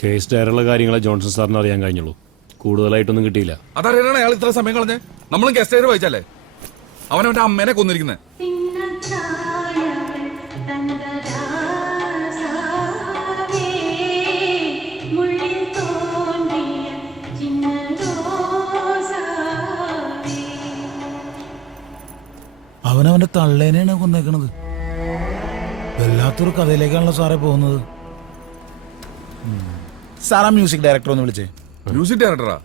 Case ഡയറുള്ള കാര്യങ്ങളെ Johnson സാറിന് അറിയാൻ കഴിഞ്ഞുള്ളൂ. കൂടുതലായിട്ടൊന്നും കിട്ടിയില്ല. അതറിയാനാണ് അയാൾ ഇത്ര സമയം കളഞ്ഞ്. നമ്മളും ഗസ്റ്റ് ഡയറി വായിച്ചല്ലേ. അവനവന്റെ അമ്മേനെ കൊന്നിരിക്കുന്നത്. അവനവന്റെ തള്ളേനെയാണ് കൊന്നേക്കണത്. വല്ലാത്തൊരു കഥയിലേക്കാണല്ലോ സാറേ പോകുന്നത്. സാറാ മ്യൂസിക് ഡയറക്ടർ ഒന്ന് വിളിച്ചേ. മ്യൂസിക് ഡയറക്ടറാ?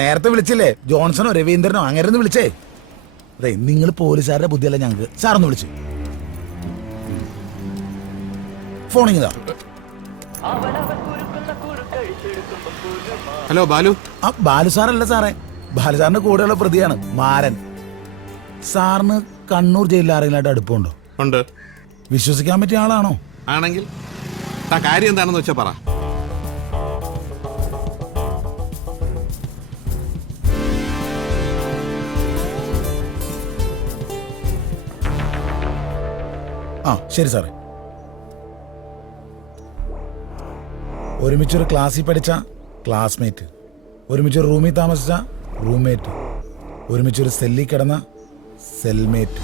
നേരത്തെ വിളിച്ചില്ലേ, ജോൺസണോ രവീന്ദ്രനോ അങ്ങനെ വിളിച്ചേ. അതെ, നിങ്ങൾ പോലീസുകാരുടെ ബുദ്ധിയല്ല ഞങ്ങൾക്ക്. സാറൊന്ന് വിളിച്ചു. ഫോണിങ്ങതാ. ഹലോ ബാലു. ബാലു സാറല്ല സാറേ, ബാലു സാറിന്റെ കൂടെയുള്ള പ്രതിയാണ് മാരൻ. സാറിന് കണ്ണൂർ ജയിലിൽ ആരെങ്കിലും അടുപ്പമുണ്ടോ? ഉണ്ട്. വിശ്വസിക്കാൻ പറ്റിയ ആളാണോ? ആണെങ്കിൽ കാര്യം എന്താണെന്ന് വെച്ചാ പറ. ആ ശരി സാറേ. ഒരുമിച്ചൊരു ക്ലാസ്സിൽ പഠിച്ച ക്ലാസ്മേറ്റ്, ഒരുമിച്ചൊരു റൂമിൽ താമസിച്ച റൂംമേറ്റ്, ഒരുമിച്ചൊരു സെല്ലിൽ കിടന്ന സെൽമേറ്റ്.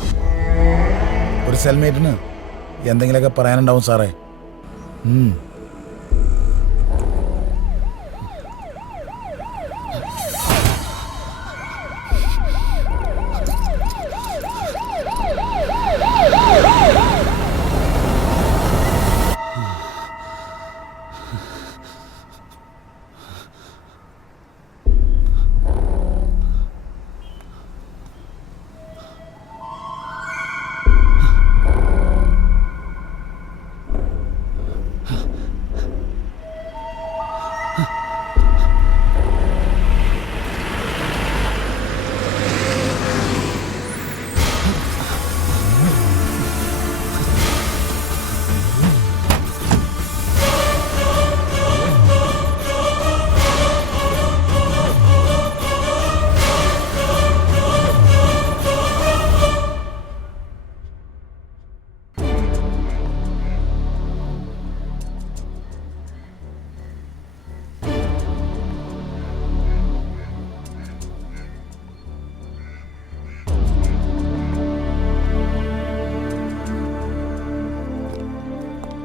ഒരു സെൽമേറ്റിന് എന്തെങ്കിലുമൊക്കെ പറയാനുണ്ടാവും സാറേ.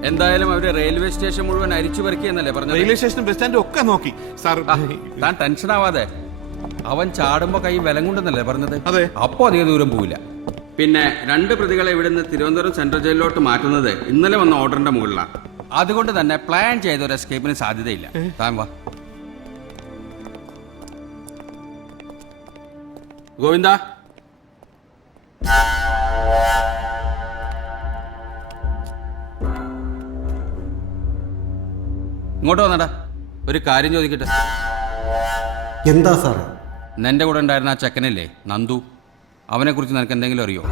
എന്തായാലും അവര് റെയിൽവേ സ്റ്റേഷൻ മുഴുവൻ അരിച്ചു പറിക്കുന്നല്ലേ പറഞ്ഞത്? റെയിൽവേ സ്റ്റേഷനും ബസ് സ്റ്റാൻഡും ഒക്കെ നോക്കി സാർ. താൻ ടെൻഷൻ ആവാതെ. അവൻ ചാടുമ്പോ കൈ വിലം കൊണ്ടെന്നല്ലേ പറഞ്ഞത്? അതെ. അപ്പോ അധികം ദൂരം പോവില്ല. പിന്നെ 2 പ്രതികളെ ഇവിടുന്ന് തിരുവനന്തപുരം സെൻട്രൽ ജയിലിലോട്ട് മാറ്റുന്നത് ഇന്നലെ വന്ന ഓർഡറിന്റെ മുകളിലാണ്. അതുകൊണ്ട് തന്നെ പ്ലാൻ ചെയ്ത ഒരു എസ്കേപ്പിന് സാധ്യതയില്ല. താൻ വാ ഗോവിന്ദ. ഇങ്ങോട്ട് വന്നടാ, ഒരു കാര്യം ചോദിക്കട്ടെ. എന്താ സാറേ? നിന്റെ കൂടെ ഉണ്ടായിരുന്ന ആ ചെക്കനല്ലേ നന്ദു, അവനെ കുറിച്ച് നിനക്ക് എന്തെങ്കിലും അറിയോ?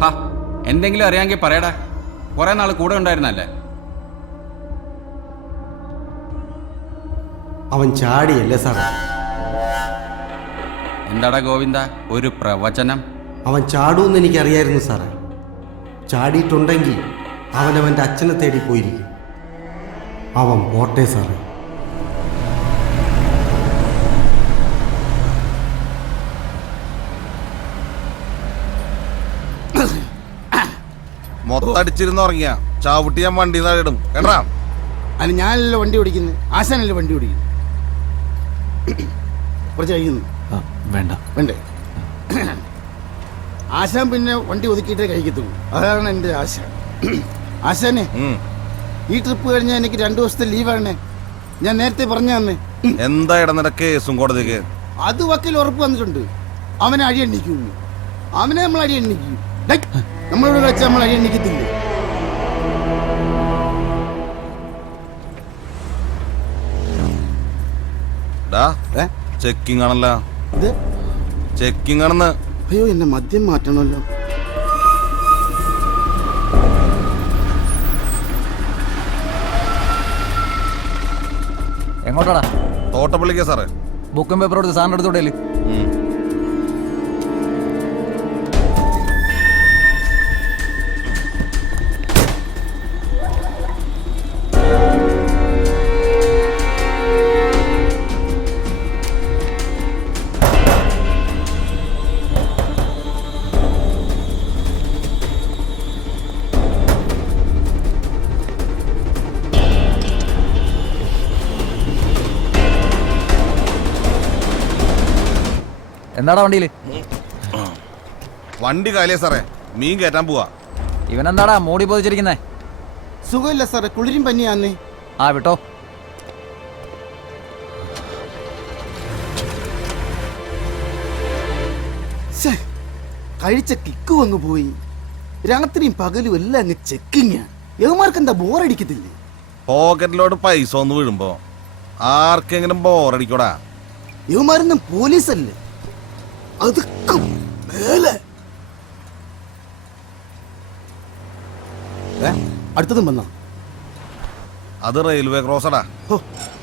ഹാ, എന്തെങ്കിലും അറിയാമെങ്കിൽ പറയടാ. കുറെ നാൾ കൂടെ ഉണ്ടായിരുന്നല്ലേ? അവൻ ചാടിയല്ലേ സാറേ? എന്താടാ ഗോവിന്ദ ഒരു പ്രവചനം? അവൻ ചാടൂന്ന് എനിക്കറിയായിരുന്നു സാറേ. ചാടിയിട്ടുണ്ടെങ്കിൽ അവനവൻ്റെ അച്ഛനെ തേടി പോയിരിക്കും. അവൻ പോട്ടെ സാറേ. മൊത്തടിച്ചിരുന്ന് ഉറങ്ങിയ ചാവുട്ടി ഞാൻ വണ്ടി താഴെടും കേട്ടാ. അല്ല, ഞാനല്ലോ വണ്ടി ഓടിക്കുന്നത്, ആശാനല്ലേ വണ്ടി ഓടിക്കുന്നത്. കുറച്ച് കഴിക്കുന്നു വേണ്ട വേണ്ടേ? ആശാൻ പിന്നെ വണ്ടി ഒതുക്കിയിട്ടേ കഴിക്കത്തുള്ളൂ. അതാണ് എൻ്റെ ആശ. ആശാനെ, ഈ ട്രിപ്പ് കഴിഞ്ഞാൽ എനിക്ക് 2 ദിവസത്തെ ലീവാണ്. ഞാൻ നേരത്തെ പറഞ്ഞു തന്നെ. എന്താ ഇടന്നിട കേസും കോടതിക്ക്? അത് വക്കീൽ ഉറപ്പ് വന്നിട്ടുണ്ട്. അവനെ അടി എണ്ണിക്കുന്നു. അവനെ നമ്മൾ അടി എണ്ണിക്കും. നമ്മളിവിടെ വെച്ച് നമ്മൾ അടി എണ്ണിക്കത്തില്ല. ചെക്കിംഗ് ആണല്ലോ. ഇത് ചെക്കിംഗ് ആണെന്ന്. അയ്യോ, എന്നെ മദ്യം മാറ്റണമല്ലോ. എങ്ങോട്ടാടാ? തോട്ടപ്പള്ളിക്കാ സാറേ. ബുക്കും പേപ്പറും എടുത്ത് സാറിൻ്റെ അടുത്തോട്ടേല്. എന്താടാ വണ്ടിയില്? വണ്ടി കാലിയാ സാറേ, മീൻ കയറ്റാൻ പോവാ. ഇവനെന്താടാ മോടി പൊതിച്ചിരിക്കുന്നേ? സുഖമില്ല സാറേ, കുളിരും പനിയാന്നേ. ആ വിട്ടോ. കഴിച്ച കിക്ക് വന്നു പോയി. രാത്രിയും പകലും എല്ലാം അങ്ങ് ചെക്കിങ്ങാ. യവന്മാർക്ക് എന്താ ബോറടിക്കത്തില്ലേ? പോക്കറ്റിലോട്ട് പൈസ ഒന്ന് വീഴുമ്പോ ആർക്കെങ്കിലും ബോറടിക്കൂടാ. യവന്മാരൊന്നും പോലീസല്ലേ, അതൊക്കെ മേലെ. അടുത്തതും വന്നാ അത് റെയിൽവേ ക്രോസടാ.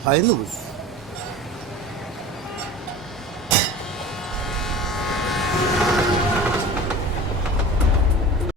ഭയന്നു പോയി.